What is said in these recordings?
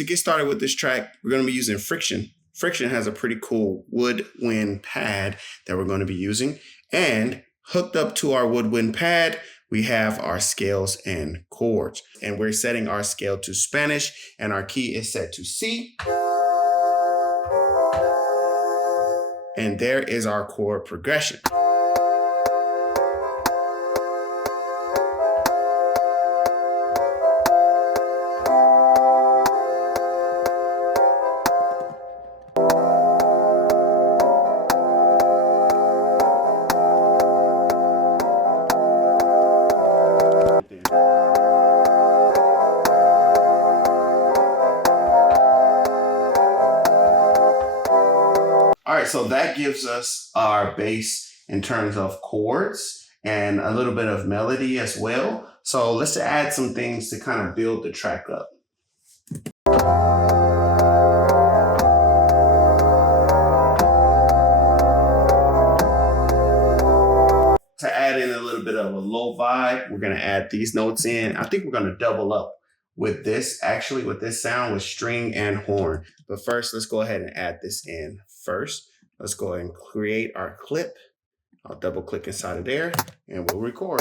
to get started with this track, we're going to be using Friction. Friction has a pretty cool woodwind pad that we're going to be using. And hooked up to our woodwind pad, we have our scales and chords. And we're setting our scale to Spanish, and our key is set to C. And there is our chord progression. All right, so that gives us our base in terms of chords and a little bit of melody as well. So let's add some things to kind of build the track up. To add in a little bit of a low vibe, we're going to add these notes in. I think we're going to double up with this, actually with this sound with string and horn. But first, let's go ahead and add this in first. Let's go ahead and create our clip. I'll double click inside of there and we'll record.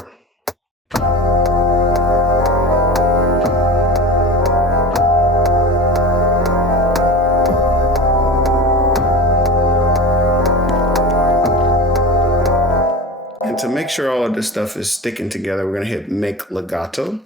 And to make sure all of this stuff is sticking together, we're going to hit Make Legato.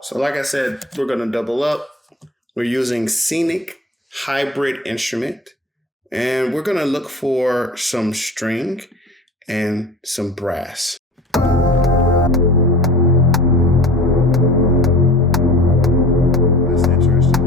So like I said, we're going to double up. We're using Scenic Hybrid Instrument, and we're going to look for some string and some brass. That's interesting.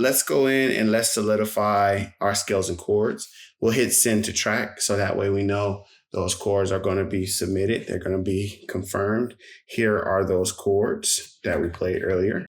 Let's go in and let's solidify our scales and chords. We'll hit send to track, so that way we know those chords are going to be submitted. They're going to be confirmed. Here are those chords that we played earlier.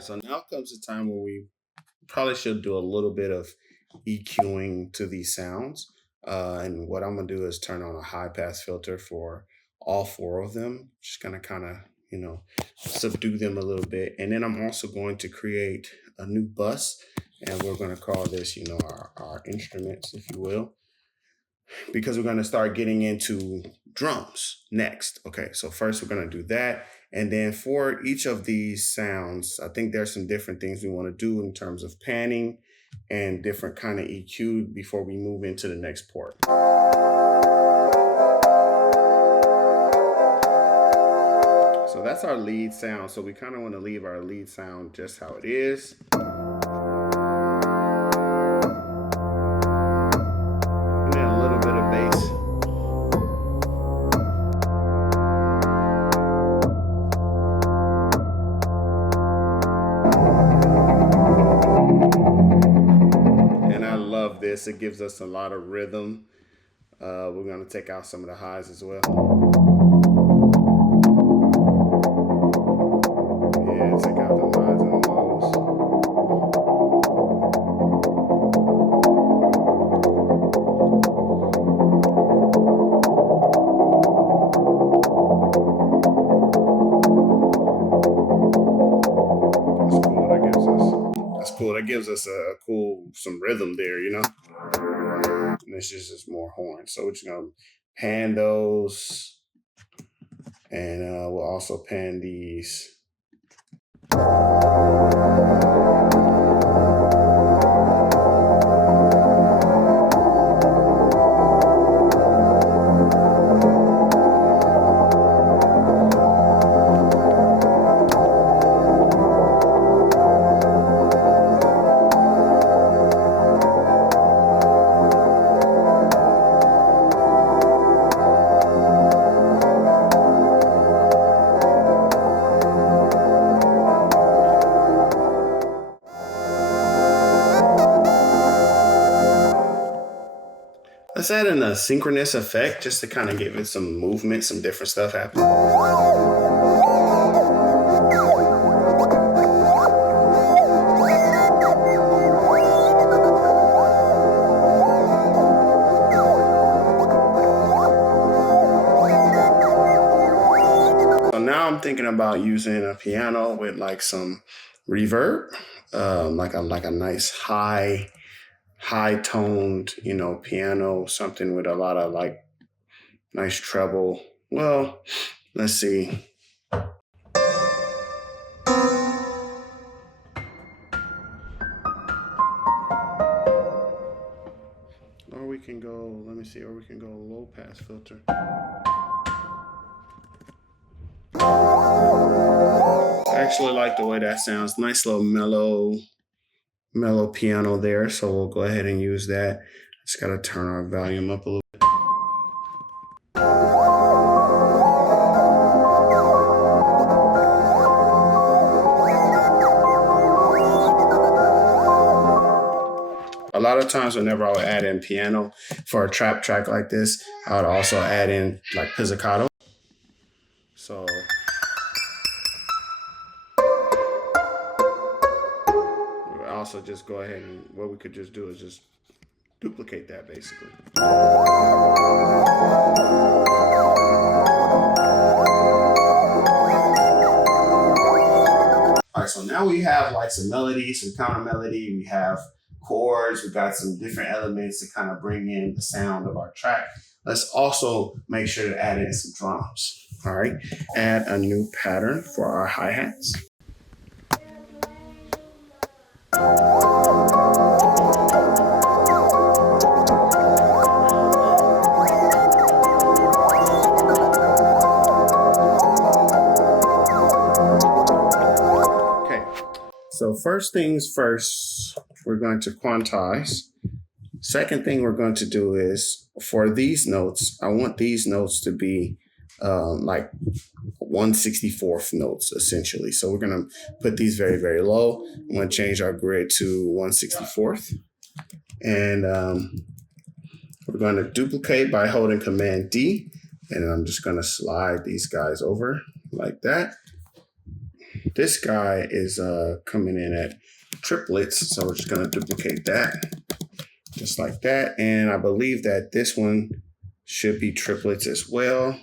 So now comes the time where we probably should do a little bit of EQing to these sounds. And what I'm going to do is turn on a high pass filter for all four of them. Just going to kind of, subdue them a little bit. And then I'm also going to create a new bus, and we're going to call this, our instruments, if you will, because we're going to start getting into drums next. Okay, so first we're going to do that. And then for each of these sounds, I think there's some different things we want to do in terms of panning and different kind of EQ before we move into the next part. So that's our lead sound. So we kind of want to leave our lead sound just how it is. And then a little bit of bass. this. It gives us a lot of rhythm. We're going to take out some of the highs as well. Yeah, take out the highs and the lows. Cool. That gives us a cool some rhythm there, you know. And this is just more horns. So we're just gonna pan those, and we'll also pan these. Let's add in a synchronous effect just to kind of give it some movement, some different stuff happening. So now I'm thinking about using a piano with like some reverb, like a nice high toned, you know, piano, something with a lot of like nice treble. Well, let's see. Or we can go, let me see, or we can go low pass filter. I actually like the way that sounds. Nice little mellow piano there. So we'll go ahead and use that. Just gotta turn our volume up a little bit. A lot of times whenever I would add in piano for a trap track like this, I would also add in like pizzicato. So we'll also just go ahead and what we could just do is just duplicate that basically. All right, so now we have like some melody, some counter melody. We have chords. We got some different elements to kind of bring in the sound of our track. Let's also make sure to add in some drums. All right, add a new pattern for our hi-hats. So first things first, we're going to quantize. Second thing we're going to do is for these notes, I want these notes to be like 1/64th notes essentially. So we're going to put these very, very low. I'm going to change our grid to 1/64th. And we're going to duplicate by holding Command D. And I'm just going to slide these guys over like that. This guy is coming in at triplets, so we're just going to duplicate that, just like that. And I believe that this one should be triplets as well.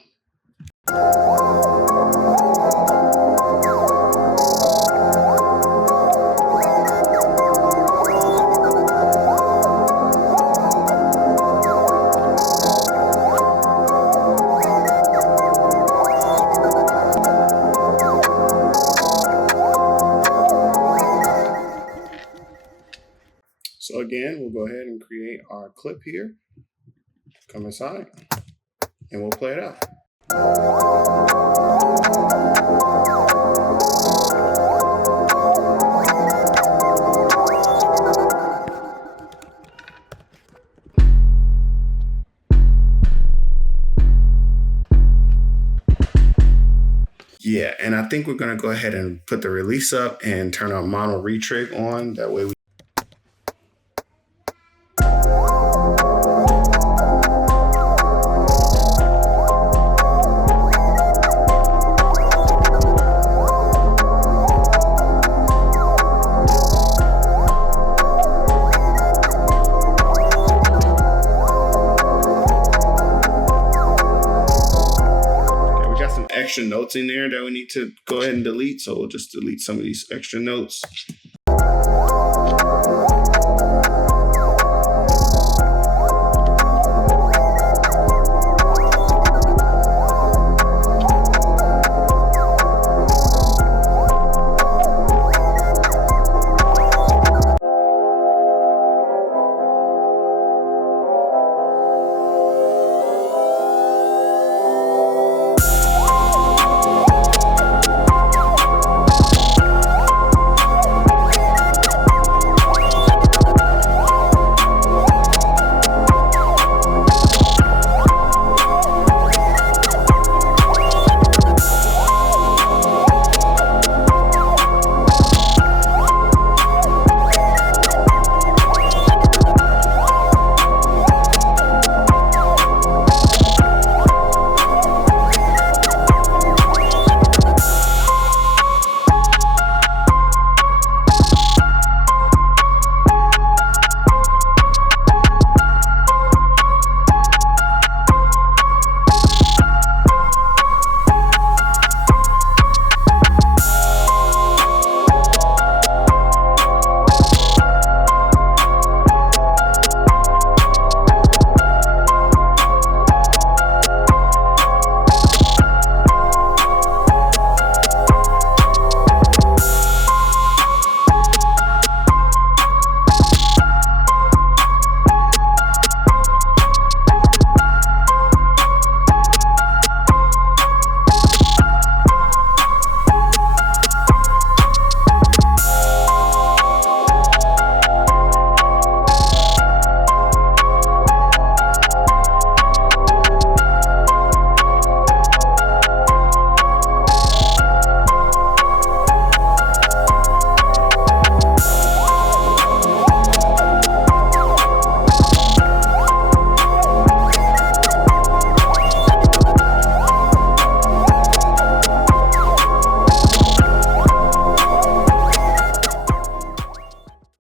So again, we'll go ahead and create our clip here. Come inside and we'll play it out. Yeah, and I think we're gonna go ahead and put the release up and turn our mono retrig on. That way we extra notes in there that we need to go ahead and delete. So we'll just delete some of these extra notes.